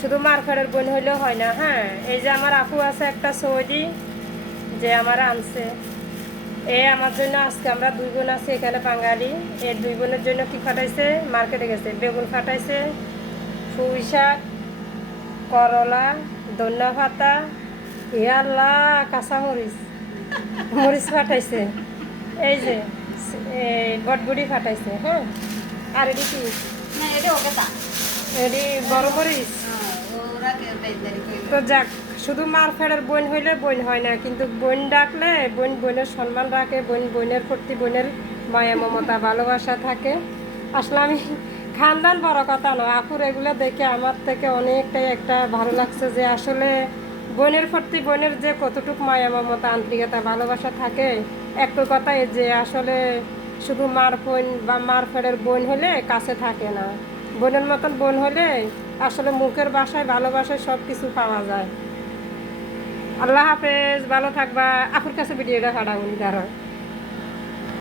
শুধু মারফাড়ের বোন হইলেও হয় না। হ্যাঁ, এই যে আমার আপু আছে একটা সৌদি, যে আমার আনছে, এ আমার জন্য আজকে আমরা 2 বোন আছি এখানে বাঙালি। এই 2 বোনের জন্য কি ফাটাইছে, মার্কেটে গেছে, বেগুন ফাটাইছে, পুঁই শাক, করলা, ধনিয়া পাতা, আল্লাহ, কাঁচা মরিচ, মরিচ ফাটাইছে, এই যে বটবুড়ি ফাটাইছে। হ্যাঁ, আর এটি কি, না এটা ওকে তা এটি বড় মরিচ। ওরা কে দেরি কইলো তো যাক, শুধু মার ফেরের বোন হইলে বোন হয় না, কিন্তু বোন ডাকলে বোন বোনের সম্মান রাখে, বোন বোনের প্রতি বোনের মায়া মমতা ভালোবাসা থাকে। আসলে আমি খানদান বড় কথা নয়, আপুর এগুলো দেখে আমার থেকে অনেকটাই একটা ভালো লাগছে যে আসলে বোনের প্রতি বোনের যে কতটুকু মায়া মমতা আন্তরিকতা ভালোবাসা থাকে। একটু কথাই যে আসলে শুধু মার বোন বা মার ফেরের বোন হলে কাছে থাকে না, বোনের মতন বোন হলে আসলে মুখের ভাষায় ভালোবাসায় সব কিছু পাওয়া যায়। আল্লাহ হাফেজ, ভালো থাকবা। আপুর কাছে ভিডিওটা ফাটাবনি, দাঁড়াও।